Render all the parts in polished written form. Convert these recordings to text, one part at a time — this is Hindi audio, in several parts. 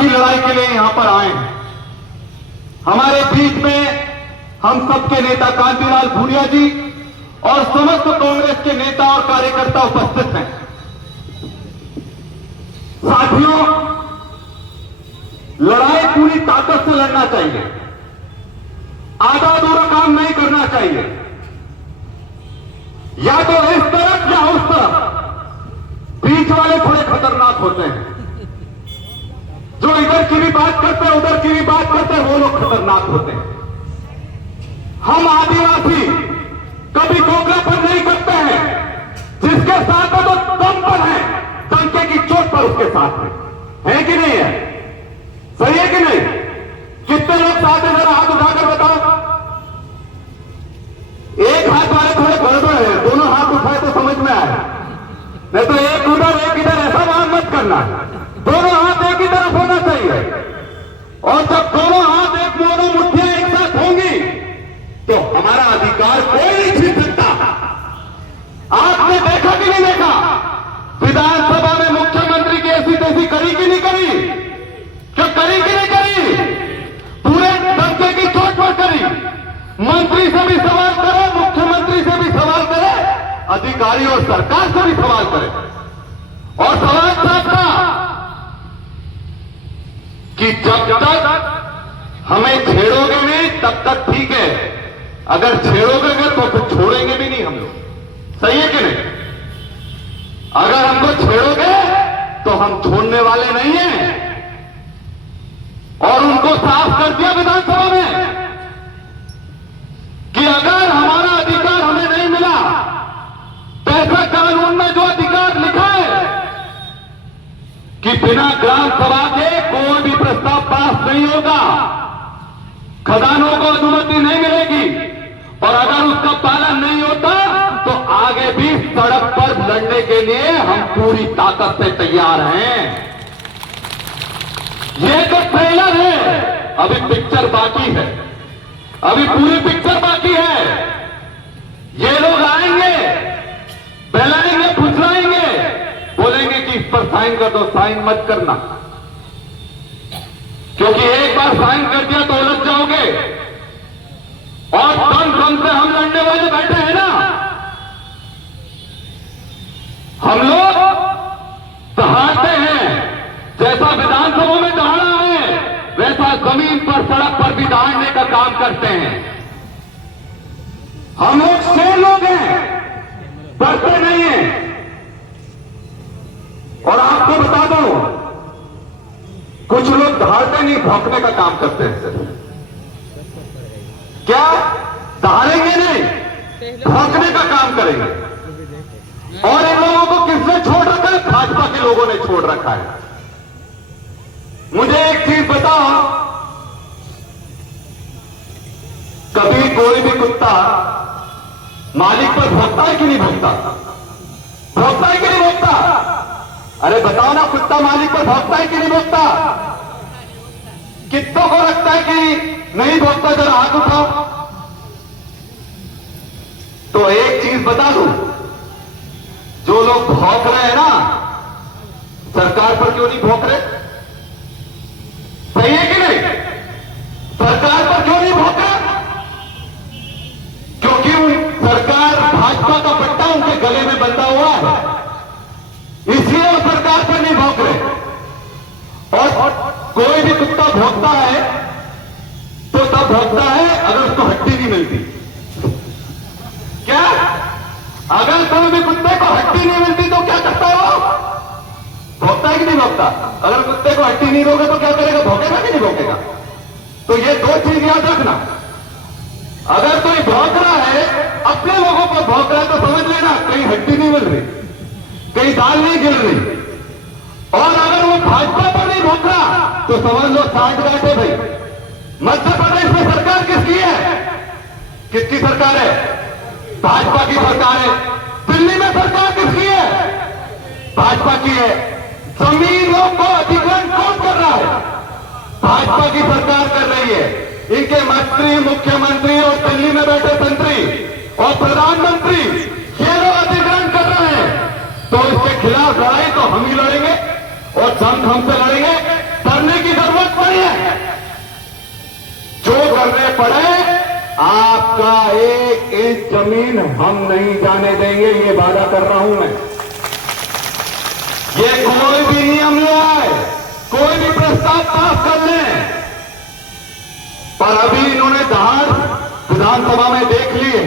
की लड़ाई के लिए यहां पर आए हैं। हमारे बीच में हम सबके नेता कांतिलाल भूरिया जी और समस्त कांग्रेस के नेता और कार्यकर्ता उपस्थित हैं। साथियों, लड़ाई पूरी ताकत से लड़ना चाहिए, आधा अधूरा काम नहीं करना चाहिए। या तो इस तरफ या उस तरफ, बीच वाले थोड़े खतरनाक होते हैं। जो इधर की भी बात करते हैं उधर की भी बात करते हैं, वो लोग खतरनाक होते हैं। हम आदिवासी कभी खोखलापन नहीं करते हैं। जिसके साथ है तो दम पर है, डंके की चोट पर उसके साथ है कि नहीं है? सही है कि नहीं? कितने लोग साथ हैं, जरा हाथ उठाकर बताओ। एक हाथ वाले थोड़े गड़बड़ है, दोनों हाथ उठाए तो समझ में आए, नहीं तो एक उधर एक इधर ऐसा काम मत करना। दोनों हाथ एक ही तरफ होना चाहिए। और जब दोनों हाथ एक दोनों मुट्ठियां एक साथ होंगी तो हमारा अधिकार कोई नहीं छीन सकता। आपने देखा कि नहीं देखा? विधानसभा में मुख्यमंत्री की ऐसी तैसी करी कि नहीं करी? क्या करी कि नहीं करी? पूरे दंगे की चोट पर करी। मंत्री से भी सवाल करे, मुख्यमंत्री से भी सवाल करे, अधिकारी और सरकार से भी सवाल करे। और सवाल साफ था कि जब तक हमें छेड़ोगे नहीं तब तक ठीक है, अगर छेड़ोगे तो फिर छोड़ेंगे भी नहीं हम लोग। सही है कि नहीं? अगर हमको छेड़ोगे तो हम छोड़ने वाले नहीं हैं। और उनको साफ कर दिया विधानसभा में कि अगर हमारा अधिकार हमें नहीं मिला, तो ऐसा कानून में जो अधिकार लिखा है कि बिना ग्राम सभा के कोई भी प्रस्ताव पास नहीं होगा, खदानों को अनुमति नहीं मिलेगी, और अगर उसका पालन नहीं होता तो आगे भी सड़क पर लड़ने के लिए हम पूरी ताकत से तैयार हैं। ये तो ट्रेलर है, अभी पिक्चर बाकी है, अभी पूरी पिक्चर बाकी है। ये लोग आएंगे, बहलाएंगे, फुसलाएंगे, बोलेंगे कि इस पर साइन कर दो। साइन मत करना, क्योंकि एक बार साइन कर दिया तो उलझ जाओगे। और दम से हम लड़ने वाले बैठे हैं ना, हम लोग दहाड़ते हैं। जैसा विधानसभा में दहाड़ा है, वैसा जमीन पर सड़क पर भी दहाड़ने का काम करते हैं। हम लोग शेर लोग हैं, डरते नहीं हैं। और आपको बता दो, कुछ लोग दहाड़ते नहीं, भौंकने का काम करते हैं सिर्फ। क्या दहाड़ेंगे नहीं, भौंकने का काम करेंगे। और इन लोगों को किसने छोड़ रखा है? भाजपा के लोगों ने छोड़ रखा है। मुझे एक चीज बताओ, कभी कोई भी कुत्ता मालिक पर भौंकता है कि नहीं भौंकता? भौंकता है कि नहीं भौंकता? अरे बताओ ना, कुत्ता मालिक पर भौंकता है कि नहीं भौंकता? कितनों को लगता है कि नहीं भौंकता? जरा हाथ उठाओ। तो एक चीज बता दूं, जो लोग भौंक रहे हैं ना, सरकार पर क्यों नहीं भौंक रहे? सही है कि नहीं? सरकार पर क्यों नहीं भौंक रहे? क्योंकि सरकार, भाजपा का पट्टा उनके गले में बंधा हुआ है, इसलिए वो सरकार पर नहीं भौंक रहे। और कोई भी कुत्ता भौंकता है तो तब भौंकता है अगर उसको हड्डी नहीं मिलती। क्या? अगर कोई भी कुत्ते को हड्डी नहीं मिलती तो क्या करता है वो? भौंकता है कि नहीं भौंकता? अगर कुत्ते को हड्डी नहीं दोगे तो क्या करेगा? भौंकेगा कि नहीं भौंकेगा? तो ये दो चीज याद रखना। अगर कोई भौंक रहा है, अपने लोगों को भौंक रहा है, तो समझ लेना कहीं हड्डी नहीं मिल रही, कहीं दाल नहीं गिर रही। और अगर वो भाजपा पर नहीं भौंक रहा तो समझ लो सांठगांठ है भाई। मध्य प्रदेश में सरकार किसकी है? किसकी सरकार है? भाजपा की सरकार है। दिल्ली में सरकार किसकी है? भाजपा की है। जमीनों को अधिग्रहण कौन कर रहा है? भाजपा की सरकार कर रही है। इनके मंत्री, मुख्यमंत्री और दिल्ली में बैठे मंत्री और प्रधानमंत्री, ये लोग अधिग्रहण कर रहे हैं। तो इसके खिलाफ लड़ाई तो हम ही लड़ेंगे और जंग हमसे लड़ेंगे। डरने की पड़े, आपका 1 इंच जमीन हम नहीं जाने देंगे, ये वादा कर रहा हूं मैं। ये कोई भी नियम लाए, कोई भी प्रस्ताव पास कर लें, पर अभी इन्होंने दहाड़ विधानसभा में देख लिए,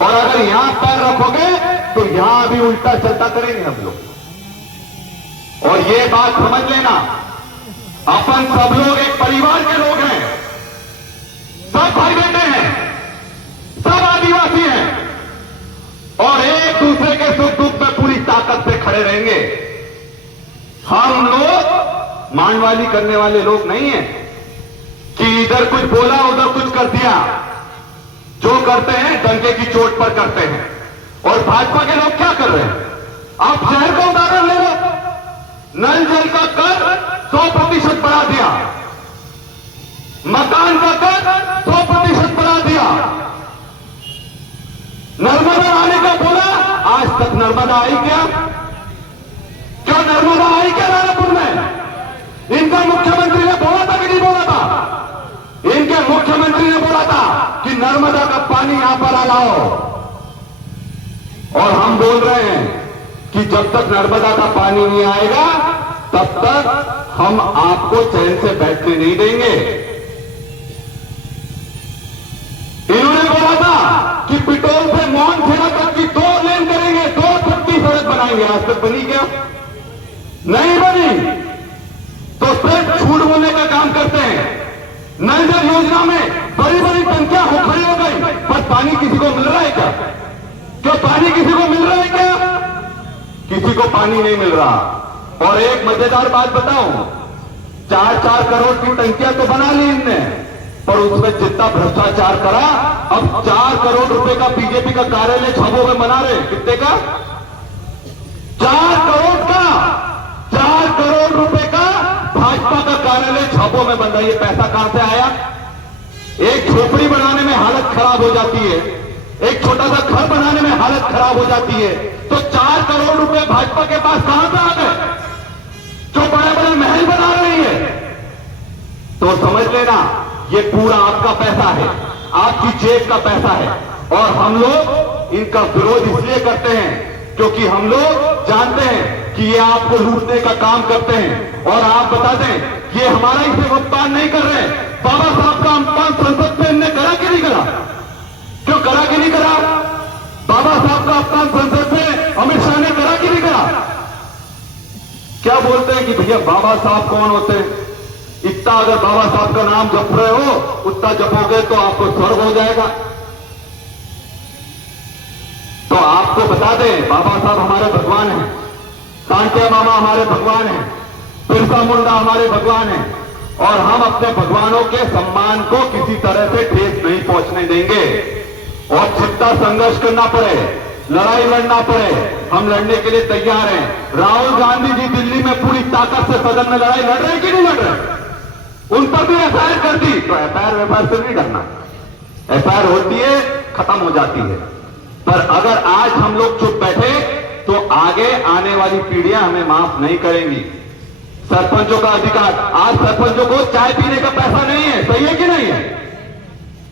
और अगर यहां पैर रखोगे तो यहां भी उल्टा चलता करेंगे हम लोग। और ये बात समझ लेना, अपन सब लोग एक परिवार के लोग हैं, सब भाई बेटे हैं, सब आदिवासी हैं, और एक दूसरे के सुख दुख में पूरी ताकत से खड़े रहेंगे। हम लोग मानवाली करने वाले लोग नहीं हैं कि इधर कुछ बोला उधर कुछ कर दिया। जो करते हैं डंके की चोट पर करते हैं। और भाजपा के लोग क्या कर रहे हैं? आप शहर का उदाहरण ले लो, नल जल का कर 100% बढ़ा दिया, मकान का कर 100% बढ़ा दिया, नर्मदा आने का बोला, आज तक नर्मदा आई क्या? क्यों नर्मदा आई क्या नारायणपुर में? इनका मुख्यमंत्री ने बोला था कि नहीं बोला था? इनके मुख्यमंत्री ने बोला था कि नर्मदा का पानी यहां पर लाओ, और हम बोल रहे हैं कि जब तक नर्मदा का पानी नहीं आएगा तब तक हम आपको चैन से बैठने नहीं देंगे। इन्होंने बोला था कि पिटोल से मोहनखेड़ा तक की 2 लेन करेंगे, 2 फुट की सड़क बनाएंगे। आज तक बनी क्या? नहीं बनी। तो सिर्फ झूठ बोलने का काम करते हैं। नल जल योजना में बड़ी बड़ी टंकियां खड़ी हो गई, पर पानी किसी को मिल रहा है क्या? क्या पानी किसी को मिल रहा है क्या? किसी को पानी नहीं मिल रहा। और एक मजेदार बात बताऊं, 4-4 करोड़ की टंकियां तो बना ली इनने, पर उसमें जितना भ्रष्टाचार करा, अब 4 करोड़ रुपए का बीजेपी का कार्यालय छाबों में बना रहे। कितने का? 4 करोड़ का, 4 करोड़ रुपए का भाजपा का कार्यालय छाबों में बन रहा है। ये पैसा कहां से आया? एक झोपड़ी बनाने में हालत खराब हो जाती है, एक छोटा सा घर बनाने में हालत खराब हो जाती है, तो 4 करोड़ रुपए भाजपा के पास कहां से आ गए, जो बड़े बड़े महल बना रही है? तो समझ लेना, ये पूरा आपका पैसा है, आपकी जेब का पैसा है। और हम लोग इनका विरोध इसलिए करते हैं क्योंकि हम लोग जानते हैं कि ये आपको लूटने का काम करते हैं। और आप बता दें कि ये हमारा ही सिर्फ अपमान नहीं कर रहे, बाबा साहब का अपमान संसद में इनने करा कि नहीं करा? क्यों करा कि नहीं करा? बाबा साहब का अपमान संसद में अमित शाह ने करा कि नहीं करा? क्या बोलते हैं कि भैया बाबा साहब कौन होते हैं? इतना अगर बाबा साहब का नाम जप रहे हो, उतना जपोगे तो आपको स्वर्ग हो जाएगा। तो आपको बता दें, बाबा साहब हमारे भगवान हैं, सांटिया मामा हमारे भगवान हैं, बिरसा मुंडा हमारे भगवान हैं, और हम अपने भगवानों के सम्मान को किसी तरह से ठेस नहीं पहुंचने देंगे। और जितना संघर्ष करना पड़े, लड़ाई लड़ना पड़े, हम लड़ने के लिए तैयार हैं। राहुल गांधी जी दिल्ली में पूरी ताकत से सदन में लड़ाई लड़ रहे कि नहीं लड़ रहे? उन पर भी एफआईआर कर दी। तो एफआईआर से नहीं डरना, एफआईआर होती है, खत्म हो जाती है। पर अगर आज हम लोग चुप बैठे तो आगे आने वाली पीढ़ियां हमें माफ नहीं करेंगी। सरपंचों का अधिकार, आज सरपंचों को चाय पीने का पैसा नहीं है, सही है कि नहीं है?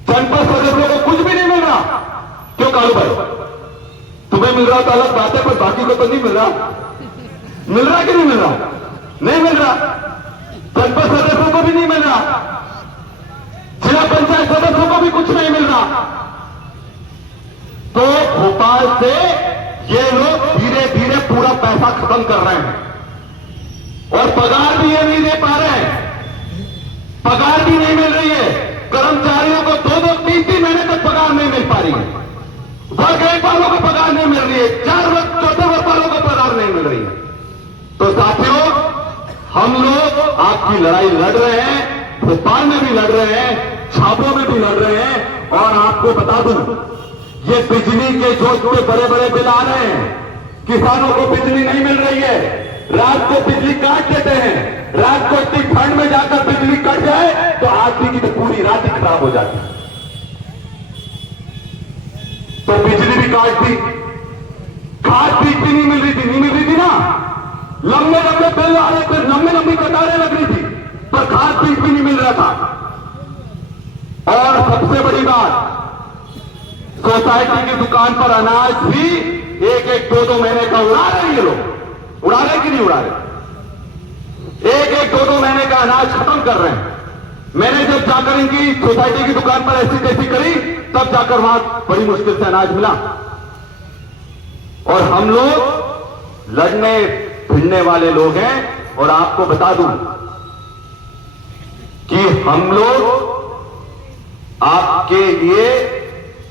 जनपद सदस्यों को कुछ भी नहीं मिल रहा। क्यों कालू भाई? तुम्हें मिल रहा तो अलग बात है, पर बाकी को तो नहीं मिल रहा। मिल रहा कि नहीं मिल रहा? नहीं मिल रहा। जनपद सदस्यों को भी नहीं मिल रहा, जिला पंचायत सदस्यों को भी कुछ नहीं मिल रहा। तो भोपाल से ये लोग धीरे धीरे पूरा पैसा खत्म कर रहे हैं, और पगार भी ये नहीं दे पा रहे हैं। पगार भी नहीं मिल रही है कर्मचारियों को, 2-2, 3-3 महीने तक पगार नहीं मिल पा रही है। वर्ग 1 वालों को पगार नहीं मिल रही है, 4 वर्ग 4 वर्ग वालों को पगार नहीं मिल रही है। तो साथियों, हम लोग आपकी लड़ाई लड़ रहे हैं, भोपाल में भी लड़ रहे हैं, छापों में भी लड़ रहे हैं। और आपको बता दूं, ये बिजली के जो बड़े बड़े बिल आ रहे हैं, किसानों को बिजली नहीं मिल रही है, रात को बिजली काट देते हैं, रात को इतनी ठंड में जाकर बिजली कट जाए तो आदमी की तो पूरी रात ही खराब हो जाती है। तो बिजली भी काट दी, खाद बीज भी नहीं मिल रही थी, नहीं मिल रही थी ना, लंबे लंबे बिल आ रहे थे, लंबी लंबी कतारें लग रही थी, पर खाद बीज भी नहीं मिल रहा था। और सबसे बड़ी बात, सोसाइटी की दुकान पर अनाज भी एक एक दो दो महीने का उड़ा रहे हैं ये लोग। उड़ा रहे कि नहीं उड़ा रहे? एक एक दो दो महीने का अनाज खत्म कर रहे हैं। मैंने जब जाकर इनकी सोसाइटी की दुकान पर ऐसी तैसी करी, तब जाकर वहां बड़ी मुश्किल से अनाज मिला। और हम लोग लड़ने भिड़ने वाले लोग हैं। और आपको बता दूं कि हम लोग आपके लिए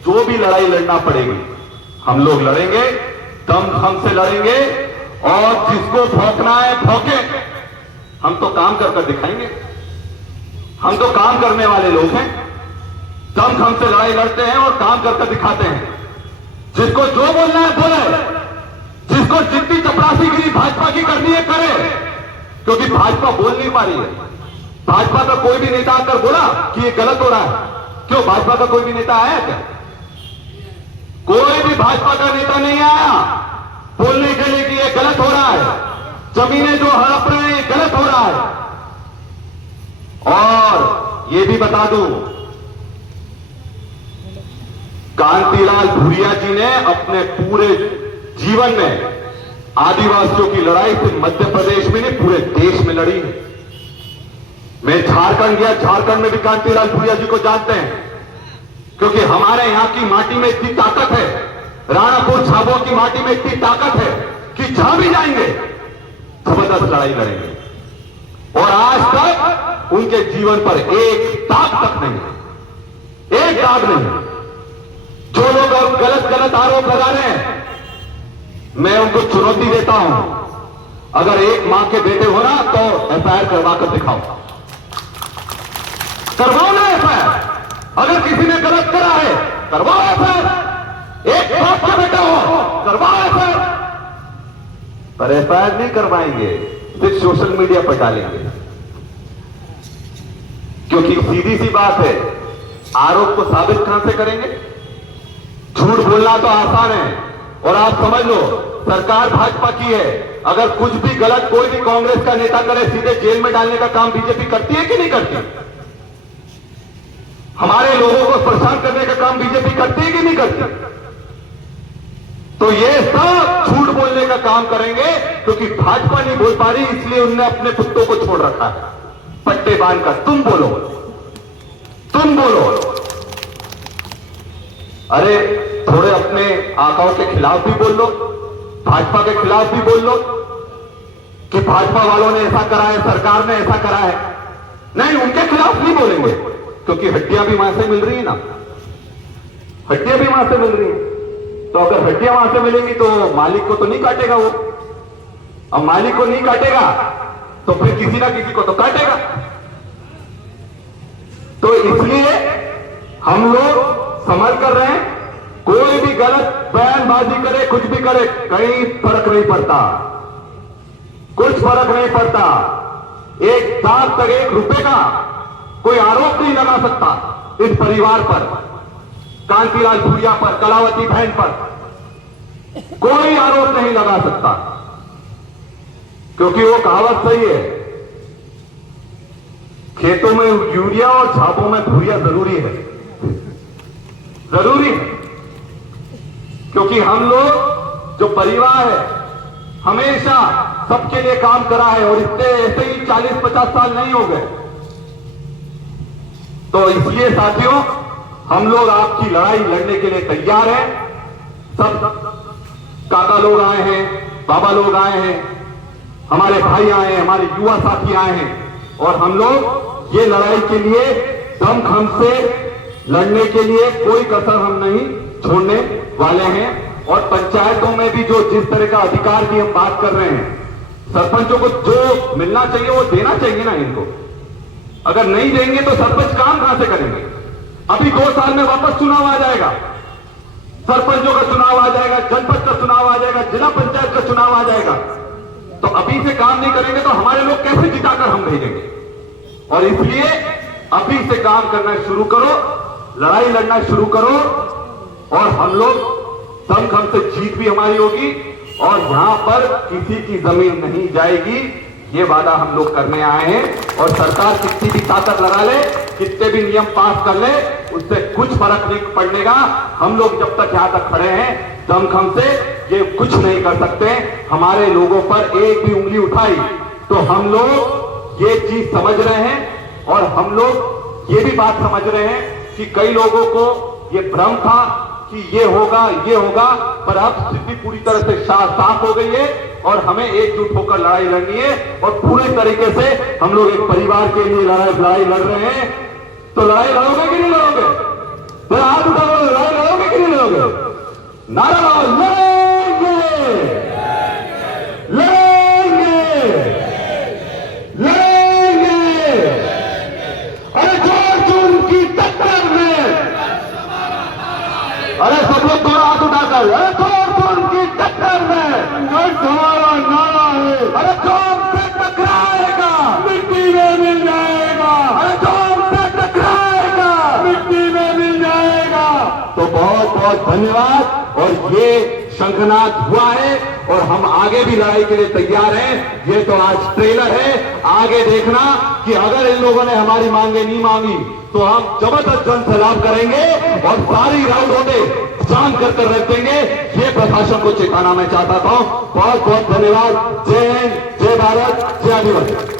जो भी लड़ाई लड़ना पड़ेगी हम लोग लड़ेंगे, दम से लड़ेंगे। और जिसको भौंकना है भौंके, हम तो काम कर दिखाएंगे। हम तो काम करने वाले लोग हैं, दम से लड़ाई लड़ते हैं और काम कर दिखाते हैं। जिसको जो बोलना है बोले, जिसको जितनी चपरासीगिरी भाजपा की करनी है करे, क्योंकि भाजपा बोल नहीं पा रही है। भाजपा का कोई भी नेता आकर बोला कि ये गलत हो रहा है? क्यों, भाजपा का कोई भी नेता आया क्या? कोई भी भाजपा का नेता नहीं आया बोलने के लिए कि ये गलत हो रहा है, जमीनें जो हड़प रहे हैं ये गलत हो रहा है। और ये भी बता दूं, कांतिलाल भूरिया जी ने अपने पूरे जीवन में आदिवासियों की लड़ाई सिर्फ मध्य प्रदेश में नहीं पूरे देश में लड़ी है। मैं झारखंड गया, झारखंड में भी कांतिलाल भूरिया जी को जानते हैं, क्योंकि हमारे यहां की माटी में इतनी ताकत है, राणापुर झाबुआ की माटी में इतनी ताकत है कि जहां भी जाएंगे जबरदस्त लड़ाई लड़ेंगे। और आज तक उनके जीवन पर एक दाग तक नहीं है, एक दाग नहीं। जो लोग गलत आरोप लगा रहे हैं, मैं उनको चुनौती देता हूं, अगर एक मां के बेटे हो ना तो एफआईआर करवाकर दिखाओ, करवाओ ना एफआईआर। अगर किसी ने गलत करा है करवाओ एफआईआर। एक बाप का बेटा हो करवाओ एफआईआर। पर एफआईआर नहीं करवाएंगे, सिर्फ सोशल मीडिया पर डालेंगे। क्योंकि सीधी सी बात है, आरोप को साबित कहां से करेंगे? झूठ बोलना तो आसान है। और आप समझ लो, सरकार भाजपा की है, अगर कुछ भी गलत कोई भी कांग्रेस का नेता करे, सीधे जेल में डालने का काम बीजेपी करती है कि नहीं करती? हमारे लोगों को परेशान करने का काम बीजेपी करती है कि नहीं करती? तो ये सब झूठ बोलने का काम करेंगे, क्योंकि भाजपा नहीं बोल पा रही, इसलिए उनने अपने कुत्तों को छोड़ रखा है पट्टे बांधकर। तुम बोलो, तुम बोलो। अरे थोड़े अपने आकाओं के खिलाफ भी बोल लो, भाजपा के खिलाफ भी बोल लो कि भाजपा वालों ने ऐसा करा है, सरकार ने ऐसा करा है। नहीं, उनके खिलाफ नहीं बोलेंगे, क्योंकि हड्डियां भी वहां से मिल रही है ना, हड्डियां भी वहां से मिल रही है। तो अगर हड्डियां वहां से मिलेंगी तो मालिक को तो नहीं काटेगा वो। अब मालिक को नहीं काटेगा तो फिर किसी ना किसी को तो काटेगा। तो इसलिए हम लोग समझ कर रहे हैं, कोई भी गलत बयानबाजी करे, कुछ भी करे, कहीं फर्क नहीं पड़ता, कुछ फर्क नहीं पड़ता। एक दांत तक एक रुपए का कोई आरोप नहीं लगा सकता इस परिवार पर, कांतिलाल भूरिया पर, कलावती बहन पर कोई आरोप नहीं लगा सकता, क्योंकि वो कहावत सही है, खेतों में यूरिया और झापों में भूरिया जरूरी है, जरूरी है। क्योंकि हम लोग जो परिवार है हमेशा सबके लिए काम करा है, और इससे ऐसे ही 40-50 साल नहीं हो गए। तो इसलिए साथियों, हम लोग आपकी लड़ाई लड़ने के लिए तैयार हैं। सब काका लोग आए हैं, बाबा लोग आए हैं, हमारे भाई आए हैं, हमारे युवा साथी आए हैं, और हम लोग ये लड़ाई के लिए दमखम से लड़ने के लिए कोई कसर हम नहीं छोड़ने वाले हैं। और पंचायतों में भी जो जिस तरह का अधिकार की हम बात कर रहे हैं, सरपंचों को जो मिलना चाहिए वो देना चाहिए ना इनको। अगर नहीं देंगे तो सरपंच काम कहां से करेंगे? अभी 2 साल में वापस चुनाव आ जाएगा, सरपंचों का चुनाव आ जाएगा, जनपद का चुनाव आ जाएगा, जिला पंचायत का चुनाव आ जाएगा। तो अभी से काम नहीं करेंगे तो हमारे लोग कैसे जिताकर हम भेजेंगे? और इसलिए अभी से काम करना शुरू करो, लड़ाई लड़ना शुरू करो, और हम लोग दमखम से जीत भी हमारी होगी, और यहां पर किसी की जमीन नहीं जाएगी, ये वादा हम लोग करने आए हैं। और सरकार कितनी भी ताकत लगा ले, कितने भी नियम पास कर ले, उससे कुछ फर्क नहीं पड़ने का। हम लोग जब तक यहां तक खड़े हैं दमखम से, ये कुछ नहीं कर सकते। हमारे लोगों पर एक भी उंगली उठाई तो हम लोग ये चीज समझ रहे हैं और हम लोग ये भी बात समझ रहे हैं कि कई लोगों को ये भ्रम था कि ये होगा, पर अब स्थिति पूरी तरह से साफ हो गई है और हमें एकजुट होकर लड़ाई लड़नी है और पूरे तरीके से हम लोग एक परिवार के लिए लड़ाई लड़ रहे हैं। तो लड़ाई लड़ोगे कि नहीं लड़ोगे? तो हाथ उठाओ, लड़ाई लड़ोगे कि नहीं लड़ोगे? नारा लगाओ, लड़ेंगे, लड़ेंगे, लड़ेंगे। अरे जोर की टक्कर में, अरे सब लोग दोनों हाथ उठाकर, अरे जोर की टक्कर में हमारा नारा है। अरे जोर से टकराएगा मिट्टी में मिल जाएगा, अरे जोर से टकराएगा मिट्टी में मिल जाएगा। तो बहुत बहुत धन्यवाद। और ये शंखनाद हुआ है और हम आगे भी लड़ाई के लिए तैयार हैं। ये तो आज ट्रेलर है, आगे देखना कि अगर इन लोगों ने हमारी मांगे नहीं मांगी तो हम जबरदस्त जन सैलाब करेंगे और सारी राउंड जान कर रखेंगे। ये प्रशासन को चेताना मैं चाहता था। बहुत बहुत धन्यवाद। जय हिंद, जय भारत, जय आदिवासी।